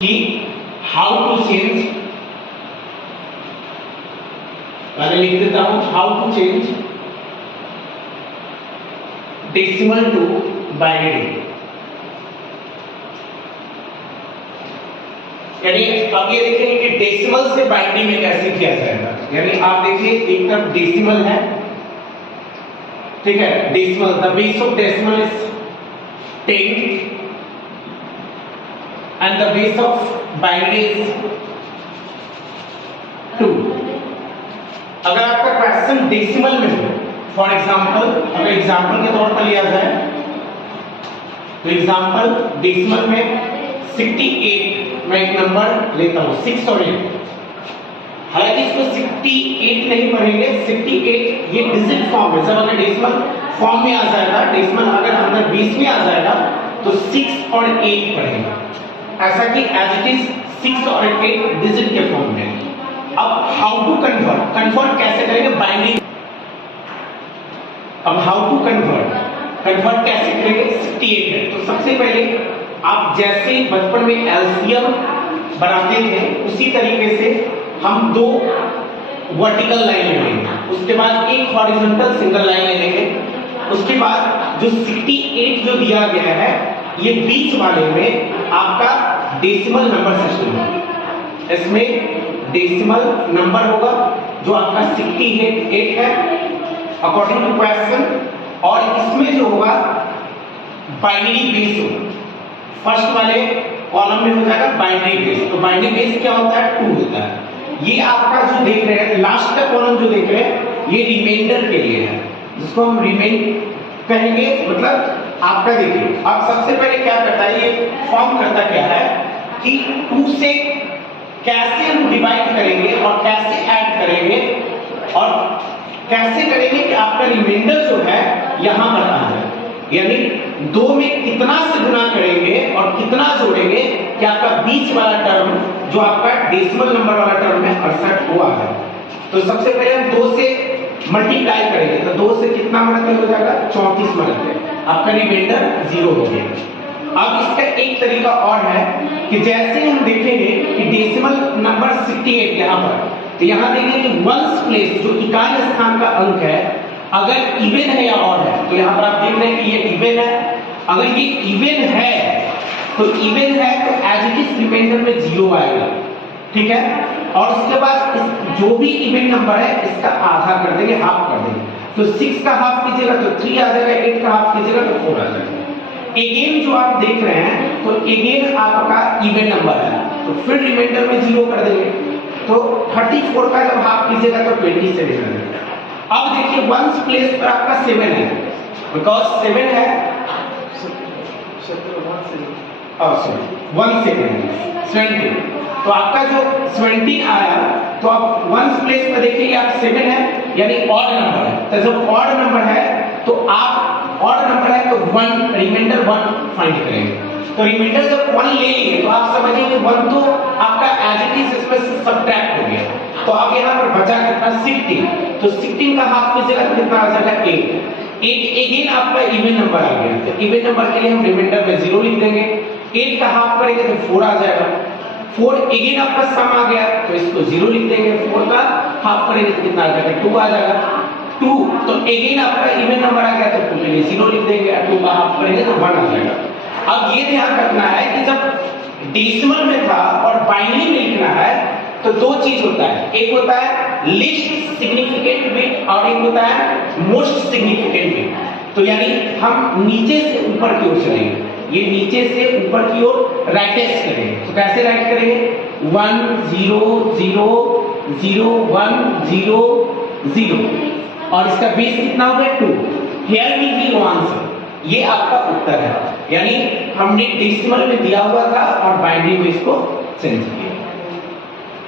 कि how to change, पहले लिख देता हूं how to change decimal to binary. यानी अब ये देखेंगे कि डेसिमल से बाइनरी में कैसे किया जाएगा। यानी आप देखिए एक तरफ डेसिमल है, ठीक है, decimal the base of decimal is 10 and the base of binary is 2। अगर आपका क्वेश्चन डेसिमल में हो, फॉर एग्जांपल अगर एग्जांपल के तौर पर लिया जाए तो एग्जांपल डेसिमल में 68 मैं एक नंबर लेता हूं 6 और 8। हालांकि इसको 68 नहीं पढ़ेंगे, 68 ये डिजिट फॉर्म है। जब अगर डेसिमल फॉर्म में आ जाएगा, डेसिमल अगर अंदर 20 में आ जाएगा तो 6 और 8 पढ़ेंगे, ऐसा कि एज इट इज 6 और 8 डिजिट के फॉर्म में। अब हाउ टू कन्वर्ट कैसे करेंगे बाइनरी। अब हाउ टू कन्वर्ट कैसे करेंगे 68 है तो सबसे पहले आप जैसे बचपन में एलसीएम बनाते थे उसी तरीके से हम दो वर्टिकल लाइन ले लेंगे, उसके बाद एक हॉरिजॉन्टल सिंगल लाइन ले लेंगे, उसके बाद जो 68 जो दिया गया है ये बीच वाले में आपका डेसिमल नंबर सिस्टम है। इसमें डेसिमल नंबर होगा जो आपका 68 है अकॉर्डिंग टू क्वेश्चन, और इसमें जो होगा बाइनरी बेस होगा। फर्स्ट वाले कॉलम में हो जाएगा बाइनरी बेस। तो बाइनरी बेस क्या होता है 2 होता है। ये आपका जो देख रहे हैं लास्ट का कॉलम जो देख रहे हैं ये रिमाइंडर के लिए है, जिसको हम रिमेन कहेंगे। मतलब आपका देखिए अब सबसे पहले क्या करता है ये फॉर्म करता क्या है कि 2 से कैसे हम डिवाइड करेंगे और कैसे ऐड करेंगे और कैसे करेंगे कि आपका रिमाइंडर जो है यहां पर आ जाए। यानी 2 में कितना से गुना करेंगे और कितना जोड़ेंगे कि आपका बीच वाला टर्म जो आपका डेसिमल नंबर वाला टर्म है 68 वो आ जाए। तो सबसे पहले हम 2 से मल्टीप्लाई करेंगे तो 2 से कितना मल्टीप्लाई हो जाएगा 34 मल्टीप्लाई, आपका रिमाइंडर 0 हो गया। अब इसका एक तरीका और है कि जैसे हम देखेंगे कि डेसिमल नंबर 68 यहाँ पर, तो यहाँ देखेंगे कि वंस प्लेस जो इकाई स्थान का अंक है अगर इवन है या ऑड है, तो यहाँ पर आप देख रहे हैं कि ये इवन है। अगर ये इवन है तो इवन है तो एज इट इज रिमाइंडर में 0 आएगा, ठीक है। और उसके बाद जो भी इवन नंबर है इसका आधा कर देंगे, हाफ कर देंगे। तो 6 का हाफ कीजिएगा तो 3 आ जाएगा, 8 का हाफ कीजिएगा तो 4 आ जाएगा। अगेन जो आप देख रहे हैं तो अगेन आपका इवन नंबर है तो फिर रिमाइंडर में 0 कर देंगे। तो 34 का जब हाफ कीजिएगा तो 27 आ जाएगा। अब देखिए वंस प्लेस पर आपका 7 है, बिकॉज 7 है 17 तो आपका जो 17 आया तो आप वंस प्लेस पर देखिए आप 7 है यानी ऑड नंबर है। तो जब ऑड नंबर है तो आप ऑड नंबर है तो 1 रिमाइंडर 1 फाइंड करेंगे। तो रिमाइंडर जब 1 ले लेंगे तो आप समझिए कि 1 तो आपका एज इट इज इसमें से सब्ट्रैक्ट हो गया। तो अब यहाँ पर बचा कितना 16, तो 16 का हाफ कीजिएगा तो कितना आ जाएगा 8 अगेन आपका इवन नंबर आ गया। तो इवन नंबर के लिए हम रिमाइंडर में 0 लिख देंगे, 8 का हाफ करेंगे तो 4 आ जाएगा। 4 अगेन आपका सम आ गया तो इसको 0 लिख देंगे, 4 का हाफ करेंगे तो कितना आ जाएगा 2 आ जाएगा। 2 तो अगेन आपका इवन नंबर आ गया तो 2 के लिए 0 लिख देंगे, 2 का हाफ करेंगे तो 1 आ जाएगा। अब ये ध्यान रखना है कि जब डेसिमल में था और बाइनरी में लिखना है तो 2 चीज होता है, एक होता है लिस्ट सिग्निफिकेंट बिट और एक होता है मोस्ट सिग्निफिकेंट बिट। तो यानी हम नीचे से ऊपर की ओर चलेंगे, ये नीचे से ऊपर की ओर राइटेस्ट करेंगे। तो कैसे राइट करेंगे 1 0 0 0 1 0 0 और इसका बेस कितना हो गया 2। Here will be your answer, ये आपका उत्तर है। यानी हमने डेसिमल में दिया हुआ था और बाइनरी में इसको चेंज किया।